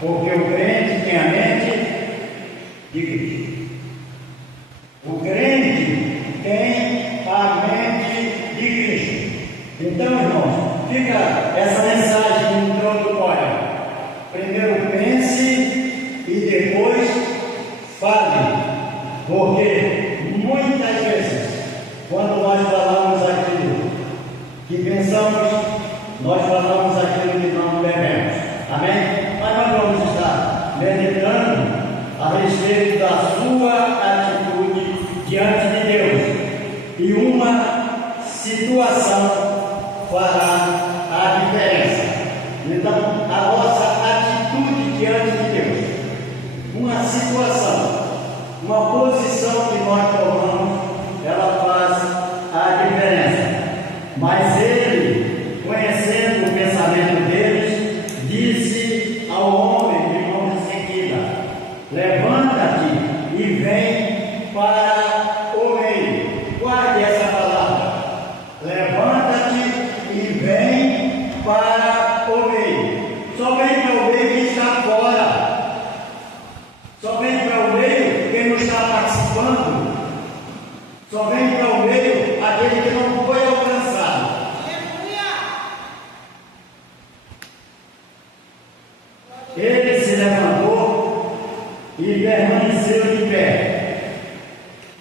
porque o crente tem a mente de Cristo. O crente tem a mente de Cristo. Então, irmãos, fica essa mensagem introdutória. Primeiro pense e depois fale, porque muitas vezes, quando nós falamos aquilo que pensamos, nós falamos aquilo que não devemos. Amém? Mas nós vamos estar meditando a respeito da sua atitude diante de Deus. E uma situação fará a diferença. Então, a nossa atitude diante de Deus, uma situação, uma posição que nós tomamos, ela faz a diferença. Mas ele, conhecendo o pensamento deles, disse ao homem de mão seguida: levanta-te e vem para o meio. Guarde essa palavra. Levanta-te e vem para o meio. Só vem para o meio quem está fora. Só vem para o meio quem não está participando. Só vem para o meio aquele que não foi alcançado. Ele se levantou e permaneceu de pé,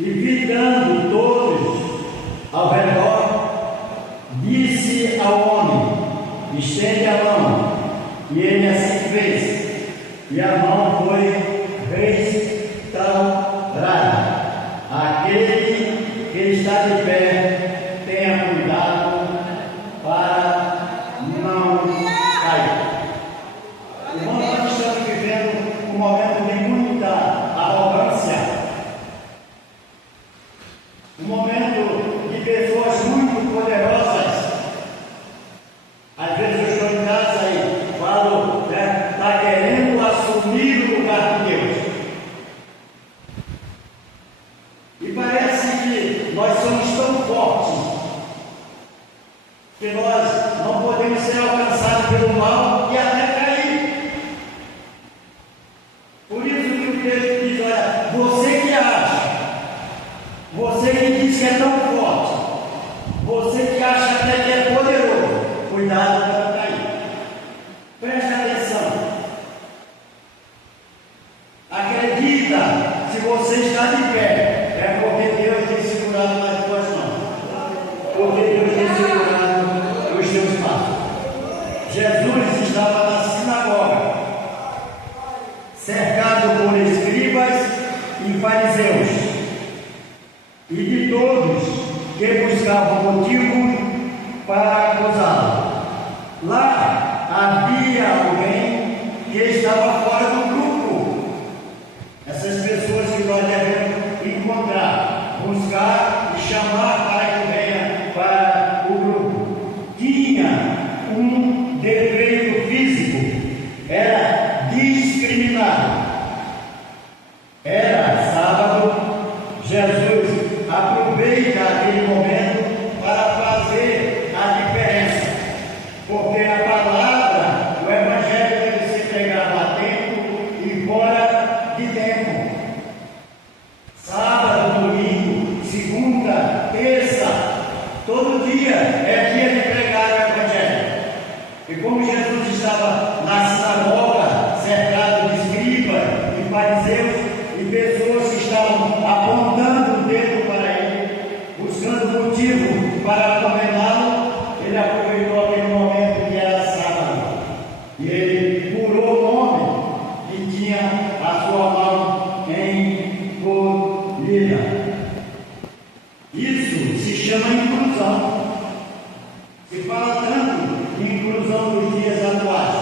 e fitando todos ao redor, disse ao homem: estende a mão. E ele assim fez, e a mão foi restaurada. Aquele que está de pé, tenha cuidado para não cair. Irmãos, nós estamos vivendo um momento de muita arrogância, um momento de pessoas muito poderosas. Às vezes eu estou em casa e falo, está querendo assumir o lugar de Deus. E parece que nós somos tão fortes que nós não podemos ser alcançados pelo mal e até cair. Por isso que o texto diz: olha, você que acha, você que diz que é tão forte, você que acha até que é poderoso, cuidado para não cair. Preste atenção. Acredita, se você está de pé, é porque Deus tem segurado nas tuas mãos, porque Deus tem segurado os teus passos. Jesus estava na sinagoga, cercado por escribas e fariseus, e de todos que buscavam motivo para acusá-lo. Lá havia alguém que estava fora do grupo. Essas pessoas que nós devemos encontrar, buscar e chamar para que venha para o grupo. Tinha um defeito físico, era discriminado. Era sábado. Jesus aproveita aquele momento para fazer a diferença, porque a palavra, o evangelho deve ser pregado a tempo e fora de tempo. Sábado, domingo, segunda, terça, todo dia é dia de pregar o evangelho. E como Jesus estava na sinagoga, cercado de escribas e fariseus e pessoas que estavam apontando o dedo para ele, buscando motivo para condená-lo, ele aproveitou aquele momento que era sábado e ele curou o homem que tinha a sua mão encolhida. Isso se chama inclusão. Se fala tanto em inclusão nos dias atuais,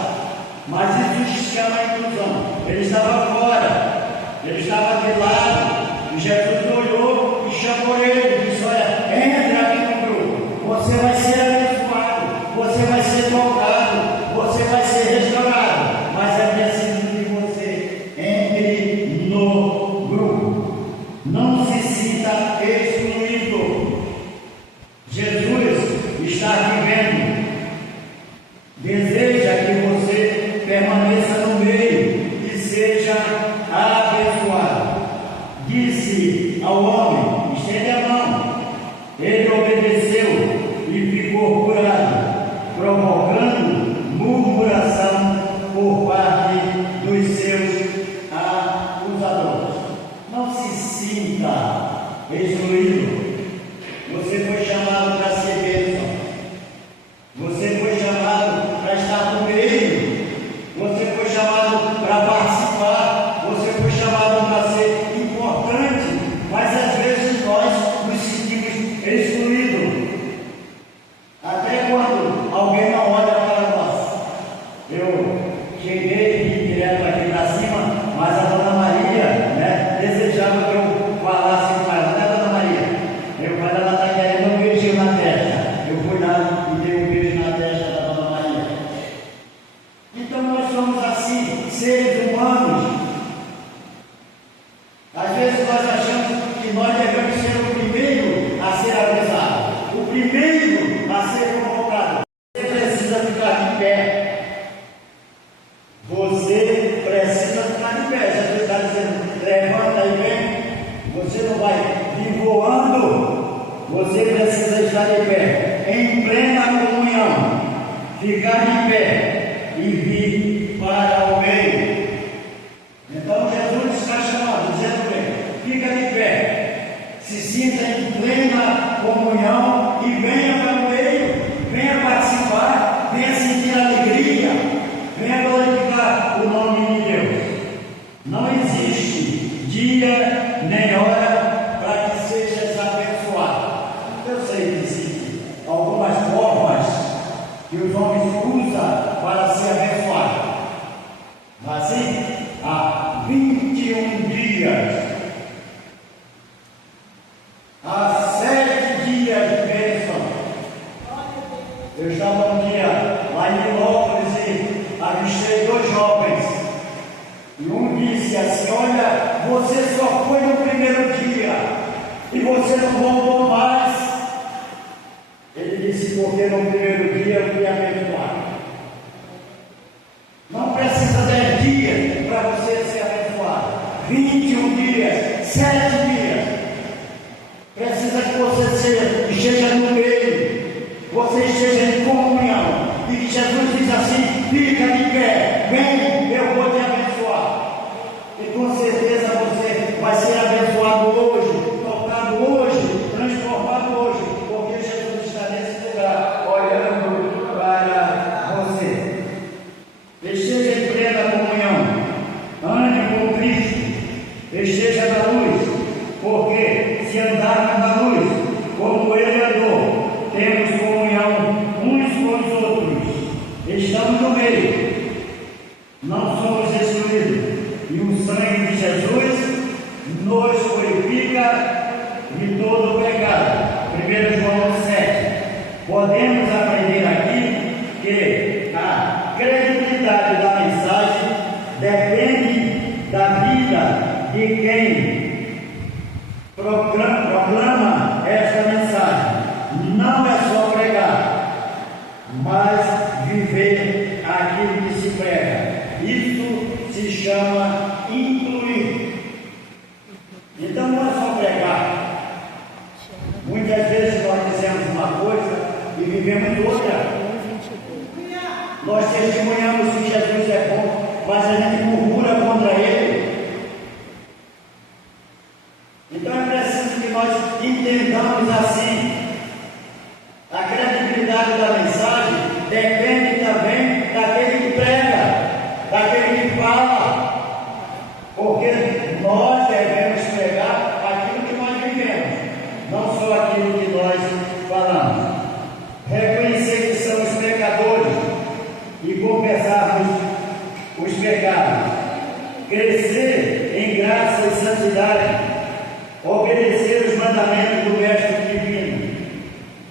mas isso se chama inclusão. Ele estava fora, ele estava de lado, e Jesus olhou e chamou ele e disse: olha, entra aqui no grupo, você vai ser abençoado, você vai ser tocado, você vai ser restaurado, mas é preciso que você entre no grupo. Não se sinta excluído. Jesus está vivendo, deseja que você permaneça no meio. a ser convocado, você precisa ficar de pé. Você precisa ficar de pé. Jesus está dizendo, levanta e vem. Você não vai vir voando. Você precisa estar de pé, em plena comunhão. Ficar de pé e vir para o meio. Então Jesus está chamando, dizendo bem, fica de pé, se sinta em plena comunhão e venha para o meio, venha participar, venha sentir alegria, venha glorificar o nome de Deus. Não existe dia nem hora para que sejas abençoado. Eu sei que existem algumas formas que os homens usam para ser abençoados. Assim, há 21 dias, há 7 dias de bênção. Eu estava um dia lá em Milópolis e avistei 2 jovens. E um disse assim, olha, você só foi no primeiro dia e você não voltou mais. Ele disse, porque no primeiro dia eu fui abençoado. Não precisa 10 dias para você ser abençoado. 21 dias, 7 dias. Precisa que você esteja no meio, você esteja em comunhão. E que Jesus diz assim, fica de pé, vem, eu vou te abençoar. E com certeza você vai ser abençoado hoje, tocado hoje, transformado hoje, porque Jesus está nesse lugar, olhando para você. Esteja em plena comunhão, ande com Cristo, esteja na luz, porque se andarmos na luz, como Ele andou, temos comunhão uns com os outros, estamos no meio, não somos excluídos, e o sangue de Jesus nos purifica de todo pecado. 1 João 7. Podemos aprender aqui que a credibilidade da mensagem depende da vida de quem proclama esta mensagem. Não é só pregar, mas viver aquilo que se prega. Isso se chama incluir. Então não é só pregar. Muitas vezes nós dizemos uma coisa e vivemos outra. Nós testemunhamos que Jesus é bom, mas a gente murmura contra Ele. Então é preciso que nós entendamos assim. A credibilidade da mensagem depende também daquele que prega, daquele que fala, porque nós devemos pregar aquilo que nós vivemos, não só aquilo que nós falamos. Reconhecer que somos pecadores e confessarmos os pecados, crescer em graça e santidade, obedecer os mandamentos do Mestre Divino,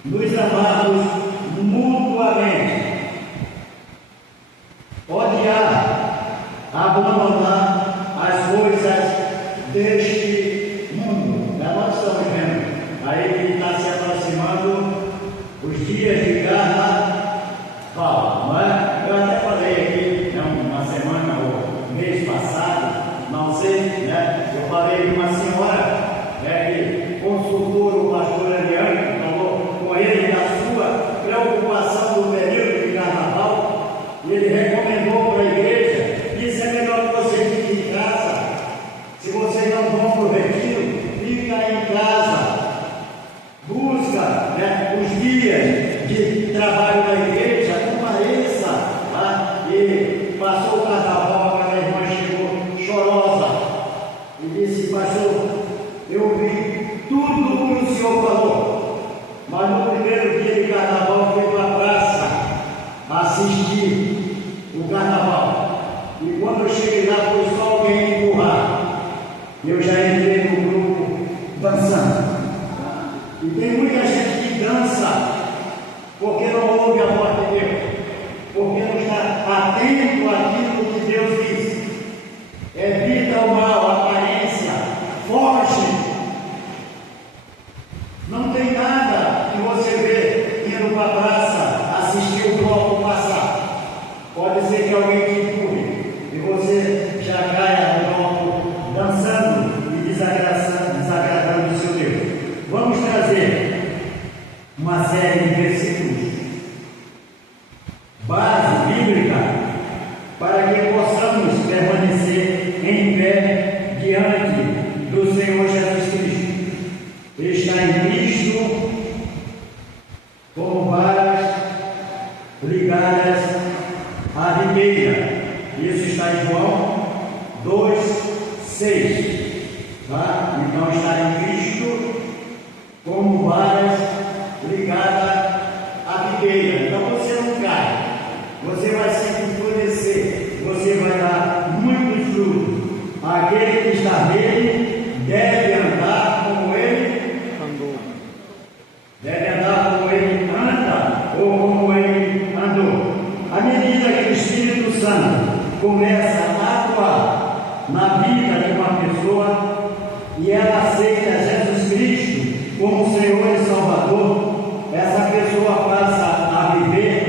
nos amarmos mutuamente, odiar, abandonar as coisas deste mundo. Nós estamos vendo aí que está se aproximando os dias de carnaval, não é? Eu até falei aqui, uma semana ou mês passado, não sei, né? Eu falei de uma senhora que consultou o pastor Eliane, falou com ele da sua preocupação do período de carnaval, e ele recomendou para a igreja, disse, é melhor que você fique em casa. Se vocês não vão para o retiro, fica em casa. Busca, né, os dias de trabalho da igreja, compareça. Tá? E passou o carnaval, aquela irmã chegou chorosa e disse, pastor, eu vi tudo o que o senhor falou, mas no primeiro dia de carnaval fui para a praça assistir o carnaval. E quando eu cheguei lá, foi só alguém me empurrar. Eu já entrei no grupo dançando. E tem muita gente que dança porque não ligadas à videira. Isso está em João 2,6. Tá? Então está em Cristo como varas ligadas à videira. Então você não cai, você vai sempre florescer, você vai dar muitos frutos. Aquele que está nele deve andar como ele andou. Deve andar como ele anda ou como ele andou. À medida que o Espírito Santo começa a atuar na vida de uma pessoa e ela aceita Jesus Cristo como Senhor e Salvador, essa pessoa passa a viver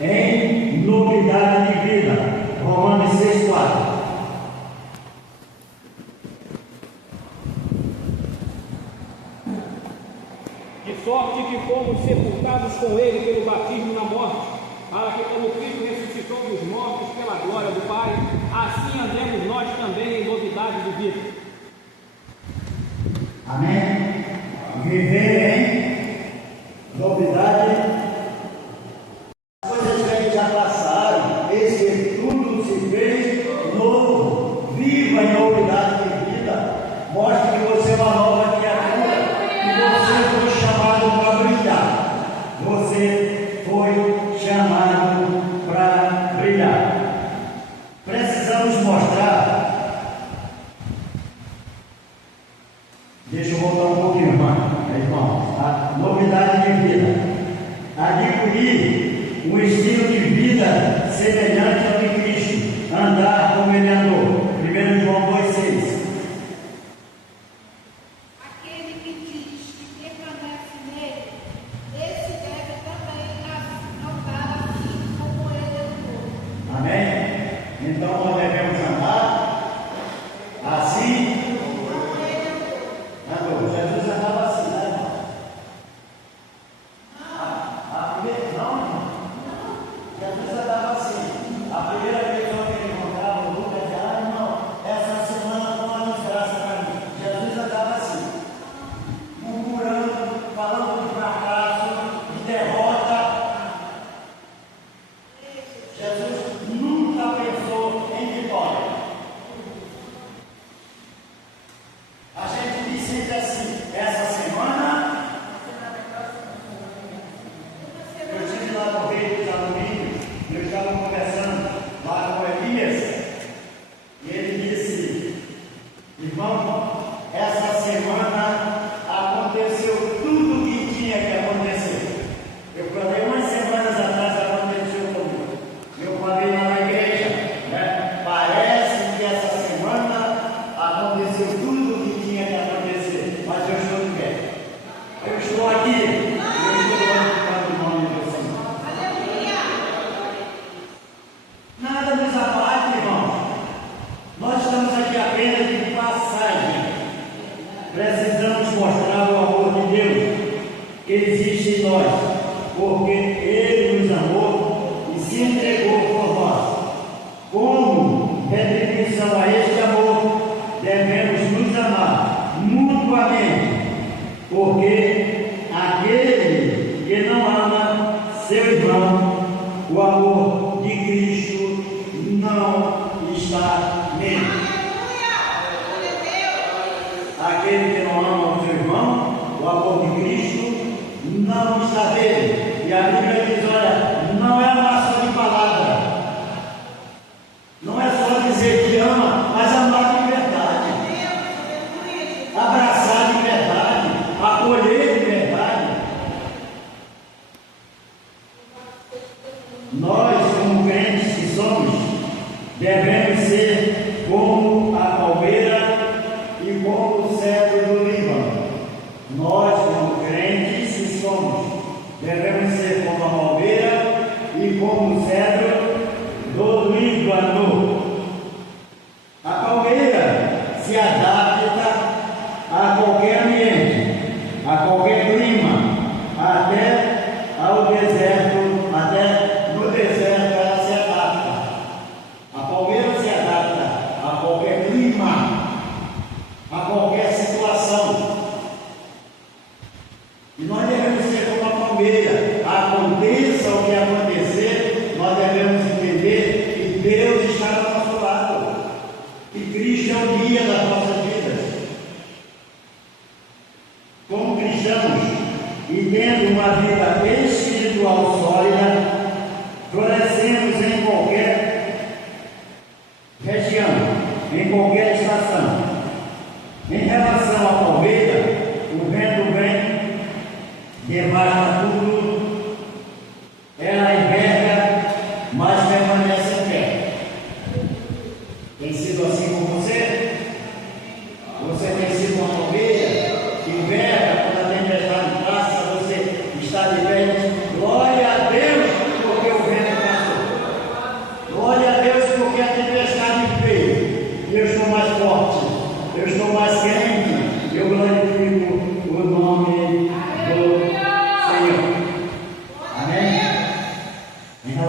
em novidade de vida. Romanos 6,4. De sorte que fomos sepultados com ele pelo batismo na morte, para que, como Cristo ressuscitou dos mortos pela glória do Pai, assim andemos nós também em novidade de vida. Amém? Viver em novidade. As coisas que já passaram, esse tudo se fez novo. Viva em novidade de vida. Mostre que você é uma nova criatura. Que você foi chamado para brilhar. Você foi chamado para brilhar. Precisamos mostrar. Deixa eu voltar um pouquinho, irmão. A novidade de vida. Adquirir um estilo de vida semelhante ao de Cristo. Andar como ele andou. 1 João 2,6. Aquele que diz que permanece nele, esse deve também andar assim como ele andou. Amém? Então nós devemos andar assim. Jesus andava assim, né, irmão? Não. Jesus andava assim. A primeira vez que ele encontrava o Lucas, dizia: irmão, essa semana foi uma desgraça para mim. Jesus andava assim, murmurando, falando de fracasso, de derrota. Jesus nunca pensou em vitória. A gente diz sempre assim: essa semana eu estive lá no Rei dos Alumínios, eu estava conversando lá com Elias, e ele disse: irmão, essa semana aconteceu tudo o que tinha que acontecer. Eu falei umas semanas atrás, aconteceu comigo. Eu falei lá na igreja, né? Parece que essa semana aconteceu tudo o que tinha que acontecer, mas eu estou de pé. Eu estou aqui. Eu estou glorificando o nome do Senhor. Nada nos abate, irmãos. Nós estamos aqui apenas de passagem. Precisamos mostrar o amor de Deus que existe em nós, porque Ele nos amou e se entregou por nós. Como retribuição a este amor, devemos nos amar mutuamente, porque aquele que não ama seu irmão, o amor de Cristo não está nele. Aquele que não ama o seu irmão, o amor de Cristo não está nele. E a Bíblia diz: olha, não é uma só de palavra. Não é só dizer que ama, mas amar de verdade. Abraçar de verdade. Acolher de verdade. Nós, como crentes que somos, devemos ser como a palmeira e como o cedro do Líbano. Nós, como crentes que somos, devemos ser como a palmeira e como o cedro do Líbano. A palmeira se adapta a qualquer ambiente, a qualquer clima, até ao deserto, até no deserto ela se adapta. A palmeira se adapta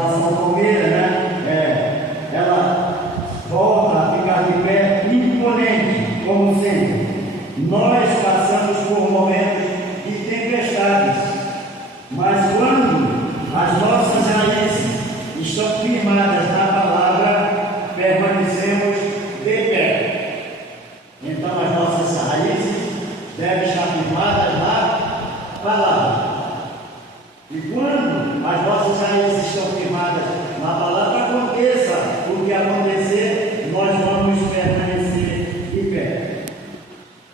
relação à palmeira, né? Ela volta a ficar de pé imponente, como sempre. Nós passamos por momentos de tempestades, mas quando as nossas raízes estão firmadas na palavra, permanecemos de pé. Então as nossas raízes devem estar firmadas na palavra. E quando as nossas raízes estão firmadas na palavra, aconteça o que acontecer, nós vamos permanecer de pé.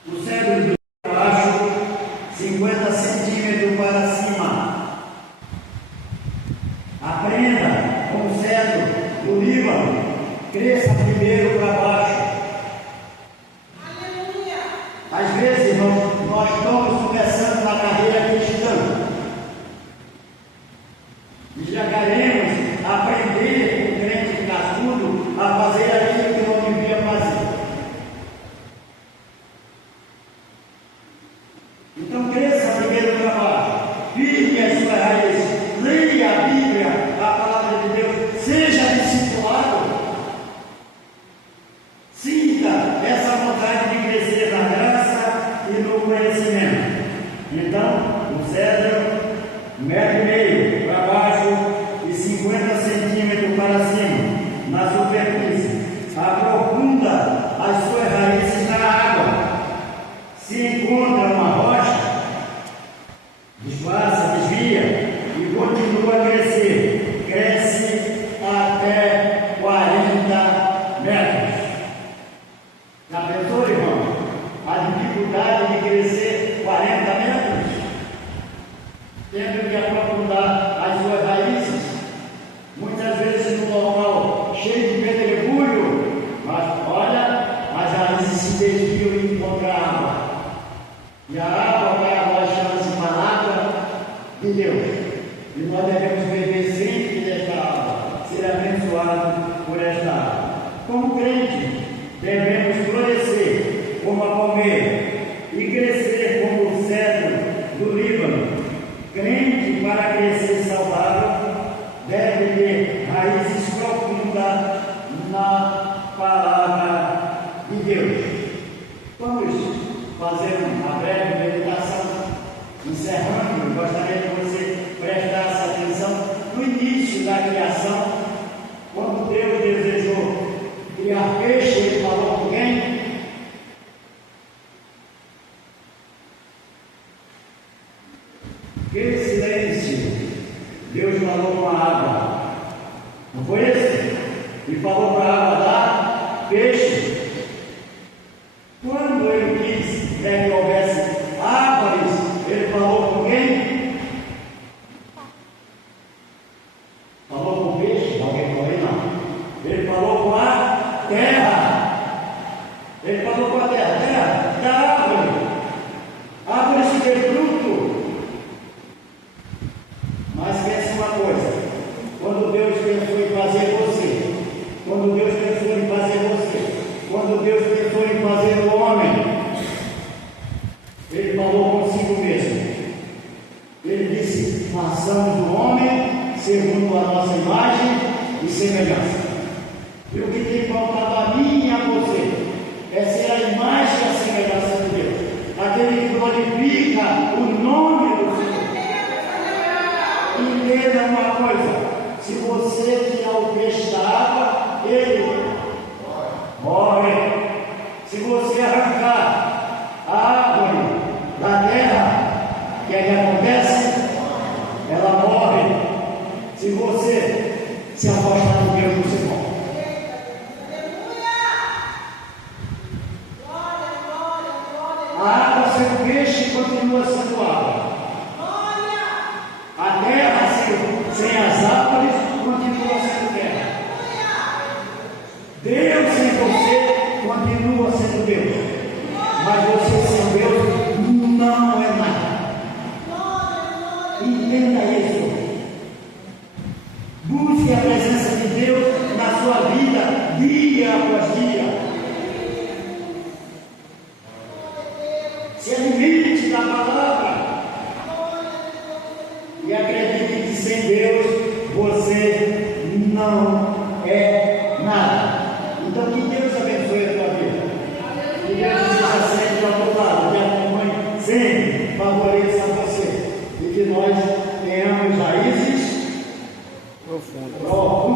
O cedro do baixo, 50 centímetros para cima. Aprenda com o cedro do Líbano, cresça primeiro para baixo. Aleluia. Às vezes nós estamos começando na carreira cristã. E já queremos aprender o crente cascudo a fazer aquilo que não devia fazer. Então cresça primeiro para baixo, firme as suas raízes, leia a Bíblia, a palavra de Deus, seja discipulado, sinta essa vontade de crescer na graça e no conhecimento. Então, o cedro, 1,5 m para baixo e 50 centímetros para cima, na superfície, aprofunda as suas raízes na água. Se encontra uma rocha, disfarça, desvia e continua a crescer. Cresce até 40 metros. Já pensou, irmão? A dificuldade de crescer 40 metros? Tendo que aprofundar as suas raízes, muitas vezes no local cheio de pedregulho, mas olha, as raízes se desviam e encontram água. E a água vai abaixando-se para a água de Deus. E nós devemos beber sempre desta água, ser abençoados por esta água. Como crente, devemos florescer como a palmeira e crescer como o cedro do Líbano. Crente, para crescer saudável, deve ter raízes profundas na palavra de Deus. Vamos fazer uma breve meditação. Encerrando, gostaria que você prestasse atenção no início da criação, quando Deus desejou criar peixe, ele falou com quem? Que silêncio! Deus falou com a água. Não foi esse? E falou para a água dar peixe. Quando ele quis que houvesse árvores, ele falou com quem? Falou com o peixe? Alguém falou aí? Não. Ele falou com a terra. Ele falou com a terra. Terra, dá árvore. Árvore se dê fruto. Mas pense uma coisa: quando Deus pensou em fazer você, quando Deus pensou em fazer você, quando Deus pensou em fazer o homem, Ele falou consigo mesmo. Ele disse: façamos o homem segundo a nossa imagem e semelhança. E o que tem faltado a mim e a você é ser a imagem e a semelhança de Deus, aquele que glorifica o nome do Senhor. Entenda uma coisa: se você tirar o peixe da água, ele morre. Se você arrancar a árvore da terra, o que acontece? Ela morre. Se você se afastar do Deus, você morre. A água sem peixe continua sendo água. A terra sem as árvores continua sendo terra. Deus sem você continua sendo Deus. Mas você sem Deus não é nada. Entenda isso. Busque a presença de profunda.